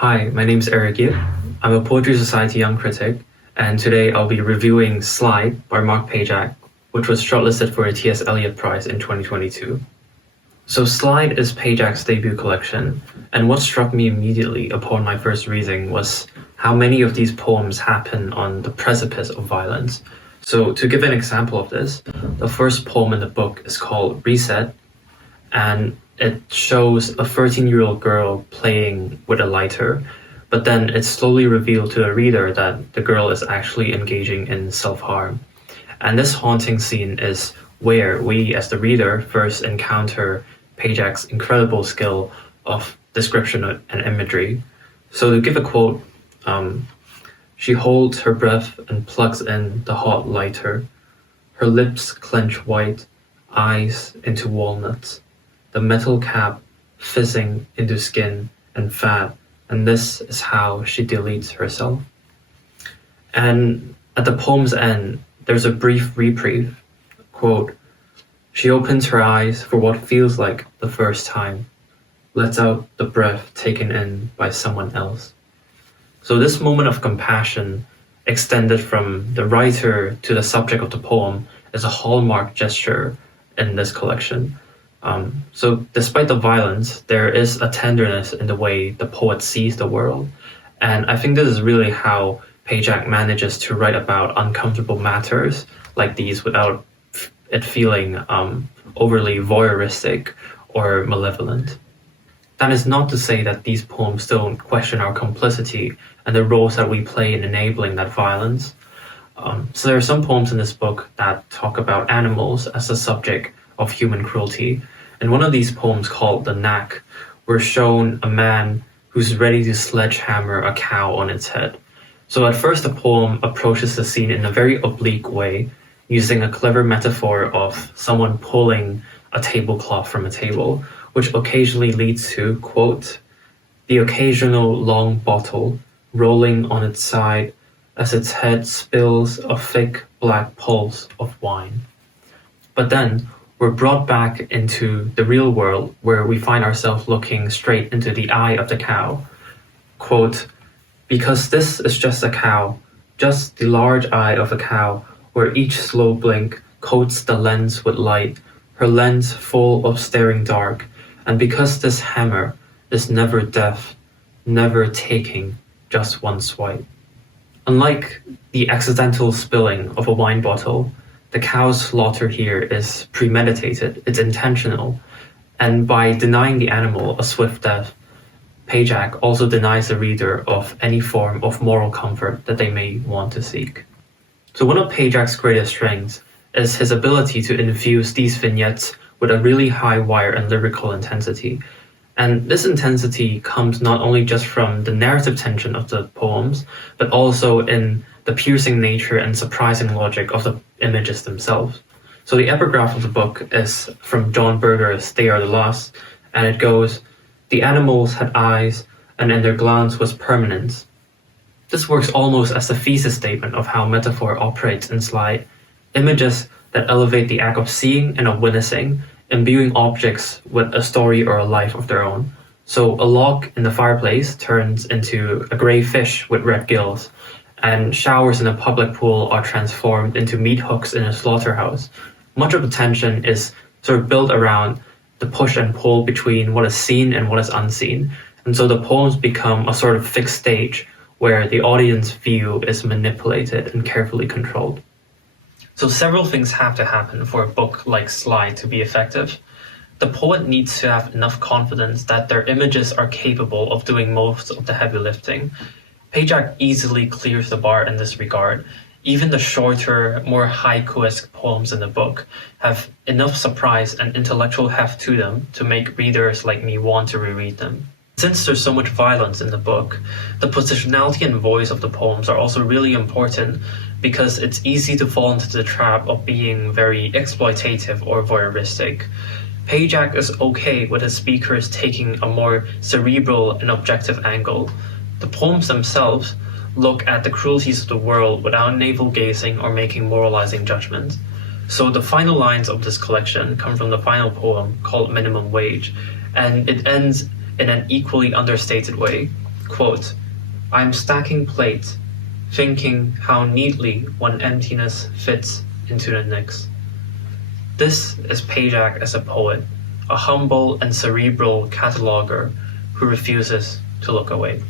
Hi, my name is Eliot. I'm a Poetry Society Young Critic, and today I'll be reviewing Slide by Mark Pajak, which was shortlisted for a T.S. Eliot Prize in 2022. So Slide is Pajak's debut collection, and what struck me immediately upon my first reading was how many of these poems happen on the precipice of violence. So to give an example of this, the first poem in the book is called Reset, and it shows a 13-year-old girl playing with a lighter, but then it's slowly revealed to the reader that the girl is actually engaging in self-harm. And this haunting scene is where we, as the reader, first encounter Pajak's incredible skill of description and imagery. So to give a quote, she holds her breath and plugs in the hot lighter. Her lips clench white, eyes into walnuts. The metal cap fizzing into skin and fat, and this is how she deletes herself. And at the poem's end, there's a brief reprieve. Quote, she opens her eyes for what feels like the first time, lets out the breath taken in by someone else. So this moment of compassion, extended from the writer to the subject of the poem, is a hallmark gesture in this collection. So despite the violence, there is a tenderness in the way the poet sees the world. And I think this is really how Pajak manages to write about uncomfortable matters like these without it feeling overly voyeuristic or malevolent. That is not to say that these poems don't question our complicity and the roles that we play in enabling that violence. So there are some poems in this book that talk about animals as the subject of human cruelty. In one of these poems called The Knack, we're shown a man who's ready to sledgehammer a cow on its head. So at first the poem approaches the scene in a very oblique way, using a clever metaphor of someone pulling a tablecloth from a table, which occasionally leads to, quote, the occasional long bottle rolling on its side as its head spills a thick black pulse of wine. But then we're brought back into the real world where we find ourselves looking straight into the eye of the cow. Quote, because this is just a cow, just the large eye of a cow, where each slow blink coats the lens with light, her lens full of staring dark, and because this hammer is never deaf, never taking just one swipe. Unlike the accidental spilling of a wine bottle, the cow's slaughter here is premeditated, it's intentional, and by denying the animal a swift death, Pajak also denies the reader of any form of moral comfort that they may want to seek. So one of Pajak's greatest strengths is his ability to infuse these vignettes with a really high wire and lyrical intensity. And this intensity comes not only just from the narrative tension of the poems, but also in the piercing nature and surprising logic of the images themselves. So the epigraph of the book is from John Berger's They Are the Lost, and it goes, the animals had eyes, and in their glance was permanence. This works almost as a thesis statement of how metaphor operates in Slide, images that elevate the act of seeing and of witnessing, imbuing objects with a story or a life of their own. So a log in the fireplace turns into a gray fish with red gills, and showers in a public pool are transformed into meat hooks in a slaughterhouse. Much of the tension is sort of built around the push and pull between what is seen and what is unseen. And so the poems become a sort of fixed stage where the audience view is manipulated and carefully controlled. So several things have to happen for a book like Slide to be effective. The poet needs to have enough confidence that their images are capable of doing most of the heavy lifting. Pajak easily clears the bar in this regard. Even the shorter, more haiku-esque poems in the book have enough surprise and intellectual heft to them to make readers like me want to reread them. Since there's so much violence in the book, the positionality and voice of the poems are also really important because it's easy to fall into the trap of being very exploitative or voyeuristic. Pajak is okay with his speakers taking a more cerebral and objective angle. The poems themselves look at the cruelties of the world without navel-gazing or making moralizing judgments. So the final lines of this collection come from the final poem called Minimum Wage, and it ends in an equally understated way. Quote, "I'm stacking plate, thinking how neatly one emptiness fits into the next." This is Pajak as a poet, a humble and cerebral cataloger who refuses to look away.